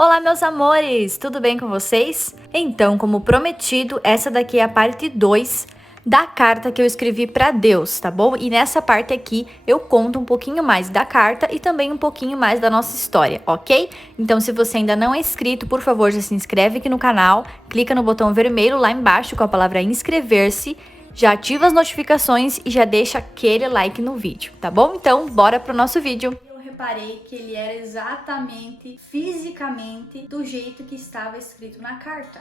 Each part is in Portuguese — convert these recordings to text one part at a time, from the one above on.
Olá, meus amores! Tudo bem com vocês? Então, como prometido, essa daqui é a parte 2 da carta que eu escrevi para Deus, tá bom? E nessa parte aqui eu conto um pouquinho mais da carta e também um pouquinho mais da nossa história, ok? Então, se você ainda não é inscrito, por favor, já se inscreve aqui no canal, clica no botão vermelho lá embaixo com a palavra inscrever-se, já ativa as notificações e já deixa aquele like no vídeo, tá bom? Então, bora pro nosso vídeo! Reparei que ele era exatamente, fisicamente, do jeito que estava escrito na carta.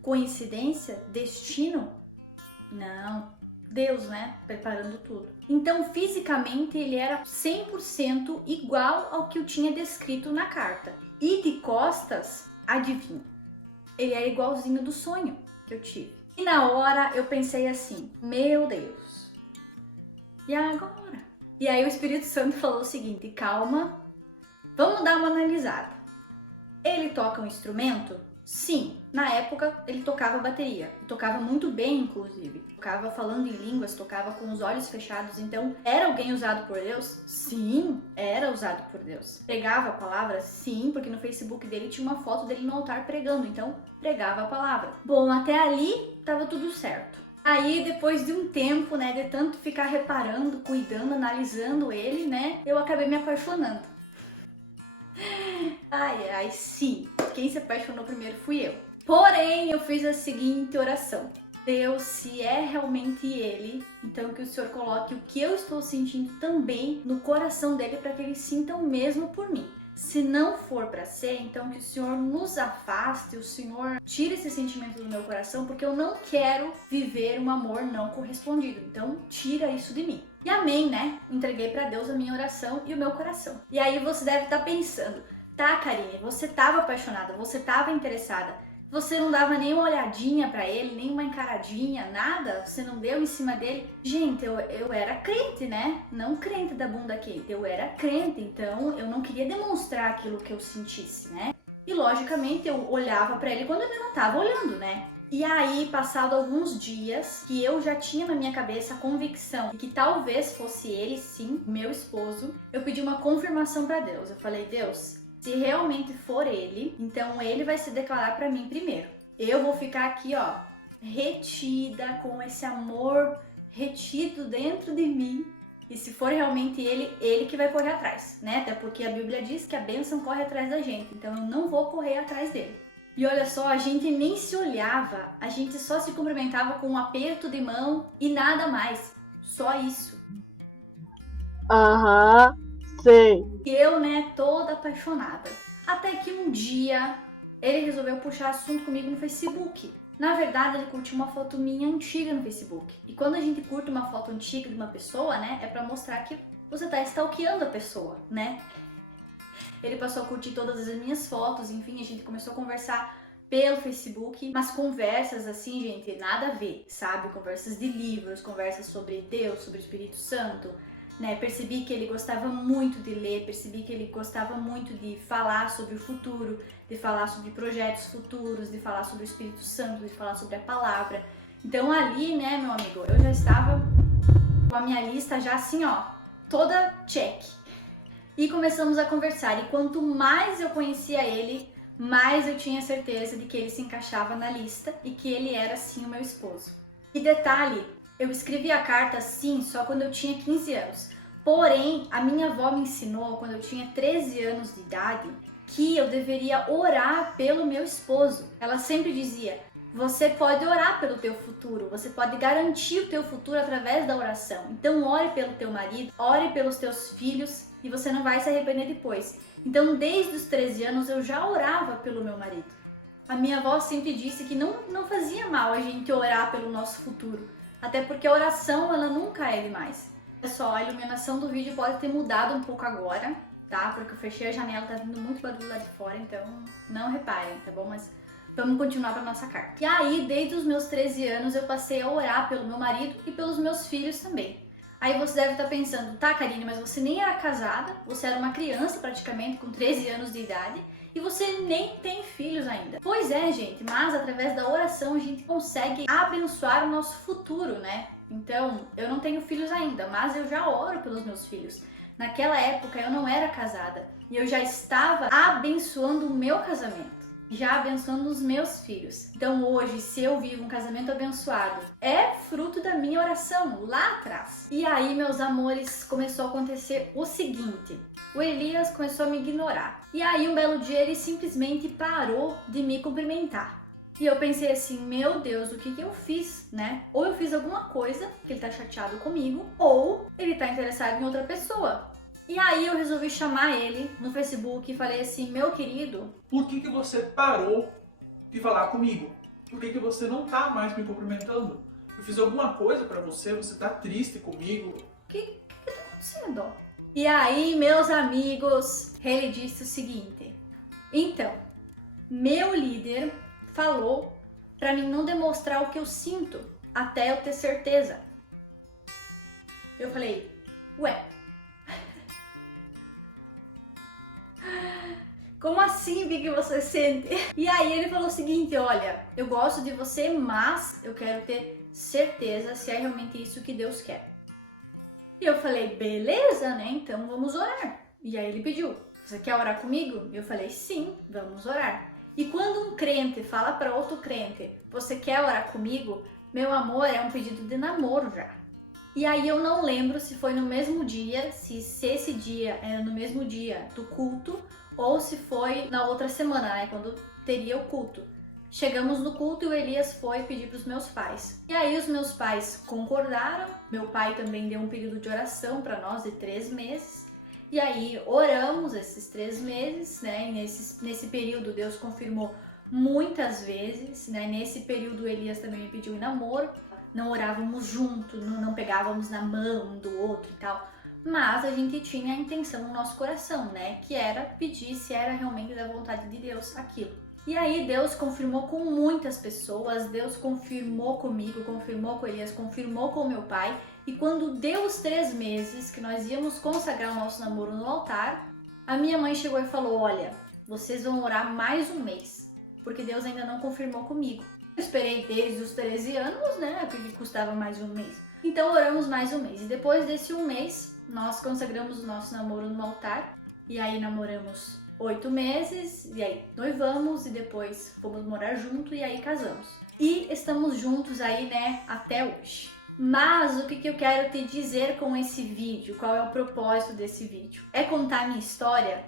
Coincidência? Destino? Não. Deus, né? Preparando tudo. Então, fisicamente, ele era 100% igual ao que eu tinha descrito na carta. E de costas, adivinha? Ele era igualzinho do sonho que eu tive. E na hora eu pensei assim, meu Deus, e agora? E aí o Espírito Santo falou o seguinte, calma, vamos dar uma analisada. Ele toca um instrumento? Sim, na época ele tocava bateria, tocava muito bem inclusive, tocava falando em línguas, tocava com os olhos fechados, então era alguém usado por Deus? Sim, era usado por Deus. Pregava a palavra? Sim, porque no Facebook dele tinha uma foto dele no altar pregando, então pregava a palavra. Bom, até ali tava tudo certo. Aí, depois de um tempo, né, de tanto ficar reparando, cuidando, analisando ele, né, eu acabei me apaixonando. Ai, sim, quem se apaixonou primeiro fui eu. Porém, eu fiz a seguinte oração. Deus, se é realmente ele, então que o Senhor coloque o que eu estou sentindo também no coração dele para que ele sinta o mesmo por mim. Se não for para ser, então que o Senhor nos afaste, o Senhor tire esse sentimento do meu coração, porque eu não quero viver um amor não correspondido. Então, tira isso de mim. E amém, né? Entreguei para Deus a minha oração e o meu coração. E aí você deve estar pensando, tá, Karine, você estava apaixonada, você estava interessada, você não dava nem uma olhadinha pra ele, nem uma encaradinha, nada? Você não deu em cima dele? Gente, eu era crente, né? Não crente da bunda quente, eu era crente, então eu não queria demonstrar aquilo que eu sentisse, né? E logicamente eu olhava pra ele quando ele não tava olhando, né? E aí, passado alguns dias, que eu já tinha na minha cabeça a convicção de que talvez fosse ele, sim, meu esposo, eu pedi uma confirmação pra Deus. Eu falei, Deus, se realmente for ele, então ele vai se declarar pra mim primeiro. Eu vou ficar aqui, ó, retida, com esse amor retido dentro de mim. E se for realmente ele que vai correr atrás, né? Até porque a Bíblia diz que a bênção corre atrás da gente. Então eu não vou correr atrás dele. E olha só, a gente nem se olhava, a gente só se cumprimentava com um aperto de mão e nada mais. Só isso. Sei. E eu, né, toda apaixonada. Até que um dia ele resolveu puxar assunto comigo no Facebook. Na verdade, ele curtiu uma foto minha antiga no Facebook. E quando a gente curte uma foto antiga de uma pessoa, né, é pra mostrar que você tá stalkeando a pessoa, né? Ele passou a curtir todas as minhas fotos, enfim, a gente começou a conversar pelo Facebook, mas conversas assim, gente, nada a ver, sabe? Conversas de livros, conversas sobre Deus, sobre o Espírito Santo, né? Percebi que ele gostava muito de ler, percebi que ele gostava muito de falar sobre o futuro, de falar sobre projetos futuros, de falar sobre o Espírito Santo, de falar sobre a palavra. Então ali, né, meu amigo, eu já estava com a minha lista já assim, ó, toda check. E começamos a conversar, e quanto mais eu conhecia ele, mais eu tinha certeza de que ele se encaixava na lista e que ele era sim o meu esposo. E detalhe, eu escrevi a carta sim só quando eu tinha 15 anos. Porém, a minha avó me ensinou quando eu tinha 13 anos de idade que eu deveria orar pelo meu esposo. Ela sempre dizia, você pode orar pelo teu futuro, você pode garantir o teu futuro através da oração. Então ore pelo teu marido, ore pelos teus filhos e você não vai se arrepender depois. Então desde os 13 anos eu já orava pelo meu marido. A minha avó sempre disse que não fazia mal a gente orar pelo nosso futuro. Até porque a oração, ela nunca é demais. Pessoal, a iluminação do vídeo pode ter mudado um pouco agora, tá? Porque eu fechei a janela, tá vindo muito barulho lá de fora, então não reparem, tá bom? Mas vamos continuar para nossa carta. E aí, desde os meus 13 anos, eu passei a orar pelo meu marido e pelos meus filhos também. Aí você deve estar pensando, tá, Karine, mas você nem era casada, você era uma criança praticamente, com 13 anos de idade, e você nem tem filhos ainda. Pois é, gente, mas através da oração a gente consegue abençoar o nosso futuro, né? Então, eu não tenho filhos ainda, mas eu já oro pelos meus filhos. Naquela época eu não era casada, e eu já estava abençoando o meu casamento, já abençoando os meus filhos. Então hoje, se eu vivo um casamento abençoado, é fruto da minha oração lá atrás. E aí, meus amores, começou a acontecer o seguinte: o Elias começou a me ignorar. E aí, um belo dia, ele simplesmente parou de me cumprimentar. E eu pensei assim, meu Deus, o que eu fiz, né? Ou eu fiz alguma coisa que ele tá chateado comigo, ou ele tá interessado em outra pessoa. E aí eu resolvi chamar ele no Facebook e falei assim, meu querido, por que você parou de falar comigo? Por que você não tá mais me cumprimentando? Eu fiz alguma coisa pra você? Você tá triste comigo? O que tá acontecendo? E aí, meus amigos, ele disse o seguinte, então, meu líder falou pra mim não demonstrar o que eu sinto até eu ter certeza. Eu falei, ué, como assim, o que você sente? E aí ele falou o seguinte, olha, eu gosto de você, mas eu quero ter certeza se é realmente isso que Deus quer. E eu falei, beleza, né? Então vamos orar. E aí ele pediu, você quer orar comigo? Eu falei, sim, vamos orar. E quando um crente fala para outro crente, você quer orar comigo? Meu amor, é um pedido de namoro já. E aí eu não lembro se foi no mesmo dia, se esse dia era no mesmo dia do culto, ou se foi na outra semana, né, quando teria o culto. Chegamos no culto e o Elias foi pedir para os meus pais. E aí os meus pais concordaram, meu pai também deu um período de oração para nós de 3 meses. E aí oramos esses 3 meses, né, e nesse período Deus confirmou muitas vezes, né, nesse período o Elias também me pediu em namoro. Não orávamos junto, não pegávamos na mão um do outro e tal. Mas a gente tinha a intenção no nosso coração, né? Que era pedir se era realmente da vontade de Deus aquilo. E aí Deus confirmou com muitas pessoas, Deus confirmou comigo, confirmou com Elias, confirmou com meu pai. E quando deu os 3 meses que nós íamos consagrar o nosso namoro no altar, a minha mãe chegou e falou, olha, vocês vão orar mais um mês, porque Deus ainda não confirmou comigo. Eu esperei desde os 13 anos, né? Porque custava mais um mês. Então oramos mais um mês. E depois desse um mês, nós consagramos o nosso namoro no altar. E aí namoramos 8 meses. E aí noivamos e depois fomos morar junto e aí casamos. E estamos juntos aí, né? Até hoje. Mas o que eu quero te dizer com esse vídeo? Qual é o propósito desse vídeo? É contar a minha história?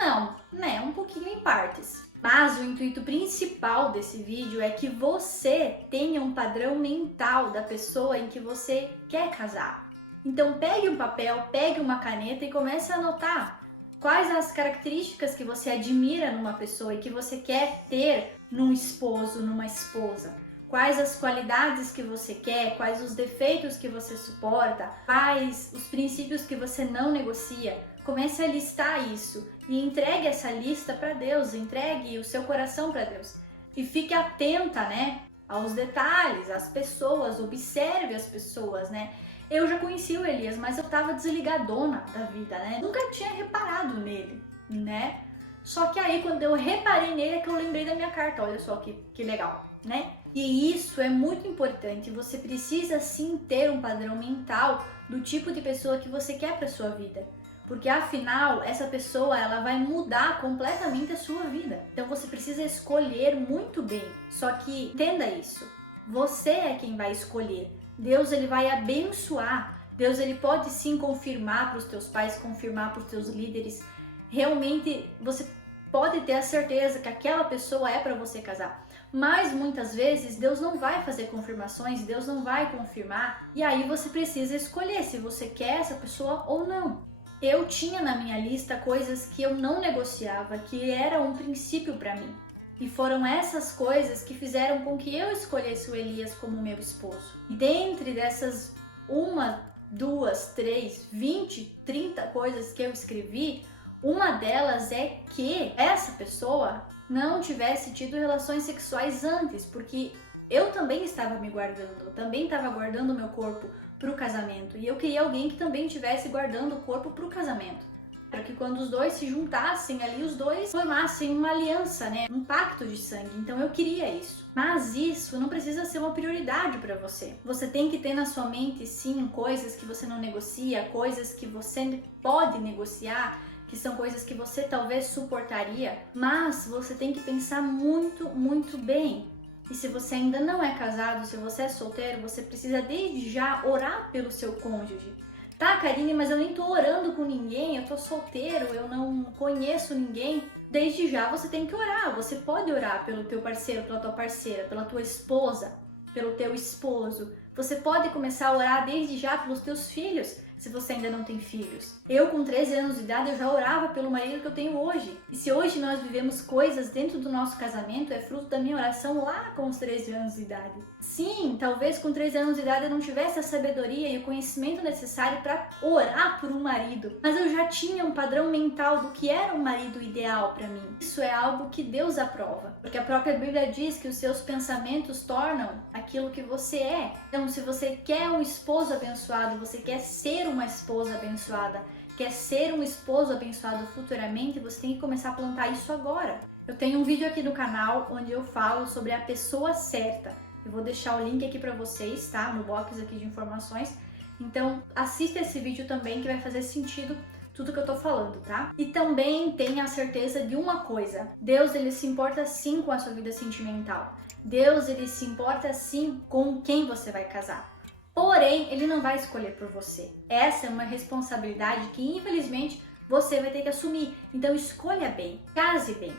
Não, né? Um pouquinho em partes. Mas o intuito principal desse vídeo é que você tenha um padrão mental da pessoa em que você quer casar. Então pegue um papel, pegue uma caneta e comece a anotar quais as características que você admira numa pessoa e que você quer ter num esposo, numa esposa. Quais as qualidades que você quer, quais os defeitos que você suporta, quais os princípios que você não negocia. Comece a listar isso e entregue essa lista para Deus, entregue o seu coração para Deus. E fique atenta, né, aos detalhes, às pessoas, observe as pessoas, né. Eu já conheci o Elias, mas eu tava desligadona da vida, né, nunca tinha reparado nele, né. Só que aí quando eu reparei nele é que eu lembrei da minha carta, olha só que legal, né. E isso é muito importante, você precisa sim ter um padrão mental do tipo de pessoa que você quer para sua vida. Porque afinal, essa pessoa ela vai mudar completamente a sua vida. Então você precisa escolher muito bem. Só que entenda isso, você é quem vai escolher. Deus ele vai abençoar. Deus ele pode sim confirmar para os teus pais, confirmar para os teus líderes. Realmente você pode ter a certeza que aquela pessoa é para você casar. Mas muitas vezes Deus não vai fazer confirmações, Deus não vai confirmar. E aí você precisa escolher se você quer essa pessoa ou não. Eu tinha na minha lista coisas que eu não negociava, que era um princípio para mim. E foram essas coisas que fizeram com que eu escolhesse o Elias como meu esposo. E dentre dessas 1, 2, 3, 20, 30 coisas que eu escrevi, uma delas é que essa pessoa não tivesse tido relações sexuais antes, porque eu também estava me guardando, eu também estava guardando o meu corpo para o casamento. E eu queria alguém que também estivesse guardando o corpo para o casamento. Para que quando os dois se juntassem ali, os dois formassem uma aliança, né? Um pacto de sangue. Então eu queria isso. Mas isso não precisa ser uma prioridade para você. Você tem que ter na sua mente, sim, coisas que você não negocia, coisas que você pode negociar, que são coisas que você talvez suportaria, mas você tem que pensar muito, muito bem. E se você ainda não é casado, se você é solteiro, você precisa desde já orar pelo seu cônjuge. Tá, Karine, mas eu nem tô orando com ninguém, eu tô solteiro, eu não conheço ninguém. Desde já você tem que orar. Você pode orar pelo teu parceiro, pela tua parceira, pela tua esposa, pelo teu esposo. Você pode começar a orar desde já pelos teus filhos, se você ainda não tem filhos. Eu, com 13 anos de idade, eu já orava pelo marido que eu tenho hoje. E se hoje nós vivemos coisas dentro do nosso casamento, é fruto da minha oração lá com os 13 anos de idade. Sim, talvez com 13 anos de idade eu não tivesse a sabedoria e o conhecimento necessário para orar por um marido, mas eu já tinha um padrão mental do que era um marido ideal para mim. Isso é algo que Deus aprova, porque a própria Bíblia diz que os seus pensamentos tornam aquilo que você é. Então, se você quer um esposo abençoado, você quer ser uma esposa abençoada, quer ser um esposo abençoado futuramente, você tem que começar a plantar isso agora. Eu tenho um vídeo aqui no canal onde eu falo sobre a pessoa certa. Eu vou deixar o link aqui para vocês, tá? No box aqui de informações. Então, assista esse vídeo também que vai fazer sentido tudo que eu tô falando, tá? E também tenha a certeza de uma coisa. Deus, ele se importa sim com a sua vida sentimental. Deus, ele se importa sim com quem você vai casar. Porém, ele não vai escolher por você. Essa é uma responsabilidade que, infelizmente, você vai ter que assumir. Então, escolha bem, case bem.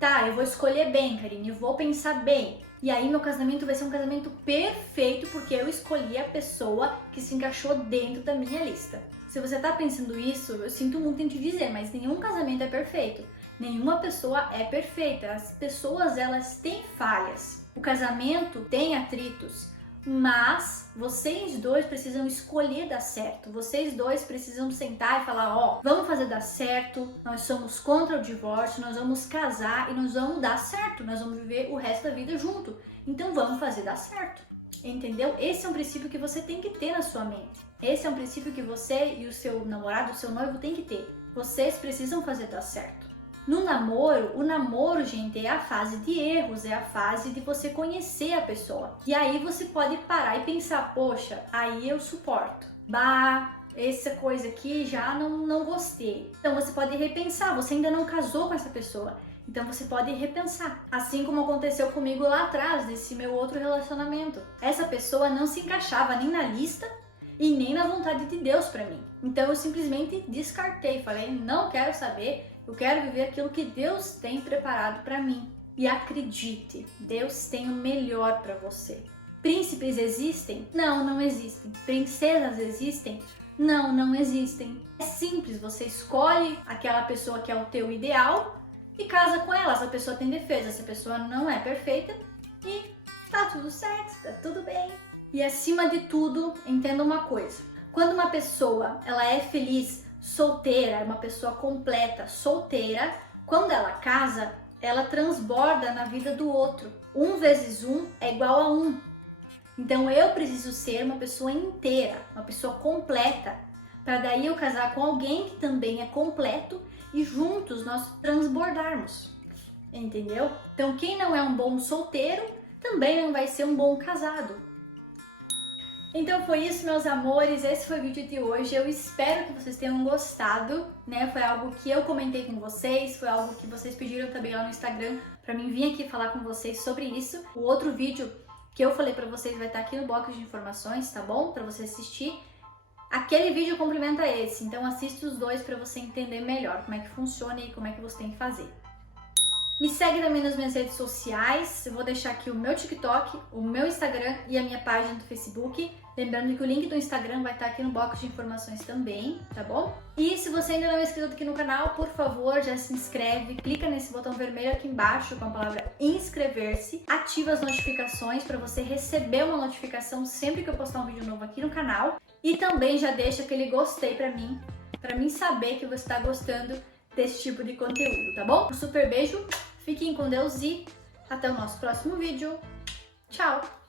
Tá, eu vou escolher bem, Karine, eu vou pensar bem. E aí, meu casamento vai ser um casamento perfeito porque eu escolhi a pessoa que se encaixou dentro da minha lista. Se você tá pensando isso, eu sinto muito em te dizer, mas nenhum casamento é perfeito. Nenhuma pessoa é perfeita. As pessoas, elas têm falhas. O casamento tem atritos. Mas vocês dois precisam escolher dar certo. Vocês dois precisam sentar e falar, ó, vamos fazer dar certo, nós somos contra o divórcio, nós vamos casar e nós vamos dar certo, nós vamos viver o resto da vida junto. Então vamos fazer dar certo. Entendeu? Esse é um princípio que você tem que ter na sua mente. Esse é um princípio que você e o seu namorado, o seu noivo tem que ter. Vocês precisam fazer dar certo. No namoro, o namoro, gente, é a fase de erros, é a fase de você conhecer a pessoa. E aí você pode parar e pensar, poxa, aí eu suporto. Bah, essa coisa aqui já não gostei. Então você pode repensar, você ainda não casou com essa pessoa. Então você pode repensar. Assim como aconteceu comigo lá atrás, nesse meu outro relacionamento. Essa pessoa não se encaixava nem na lista e nem na vontade de Deus pra mim. Então eu simplesmente descartei, falei, não quero saber. Eu quero viver aquilo que Deus tem preparado para mim. E acredite, Deus tem o melhor para você. Príncipes existem? Não, não existem. Princesas existem? Não, não existem. É simples, você escolhe aquela pessoa que é o teu ideal e casa com ela. Essa pessoa tem defesa, essa pessoa não é perfeita e tá tudo certo, tá tudo bem. E acima de tudo, entenda uma coisa. Quando uma pessoa ela é feliz, solteira, é uma pessoa completa, solteira, quando ela casa, ela transborda na vida do outro. 1 vezes 1 é igual a 1. Então eu preciso ser uma pessoa inteira, uma pessoa completa, para daí eu casar com alguém que também é completo e juntos nós transbordarmos. Entendeu? Então quem não é um bom solteiro, também não vai ser um bom casado. Então foi isso, meus amores, esse foi o vídeo de hoje. Eu espero que vocês tenham gostado, né? Foi algo que eu comentei com vocês, foi algo que vocês pediram também lá no Instagram pra mim vir aqui falar com vocês sobre isso. O outro vídeo que eu falei pra vocês vai estar aqui no box de informações, tá bom? Pra você assistir. Aquele vídeo complementa esse, então assiste os dois pra você entender melhor como é que funciona e como é que você tem que fazer. Me segue também nas minhas redes sociais, eu vou deixar aqui o meu TikTok, o meu Instagram e a minha página do Facebook. Lembrando que o link do Instagram vai estar aqui no box de informações também, tá bom? E se você ainda não é inscrito aqui no canal, por favor, já se inscreve, clica nesse botão vermelho aqui embaixo com a palavra inscrever-se, ativa as notificações para você receber uma notificação sempre que eu postar um vídeo novo aqui no canal. E também já deixa aquele gostei para mim saber que você está gostando desse tipo de conteúdo, tá bom? Um super beijo, fiquem com Deus e até o nosso próximo vídeo. Tchau!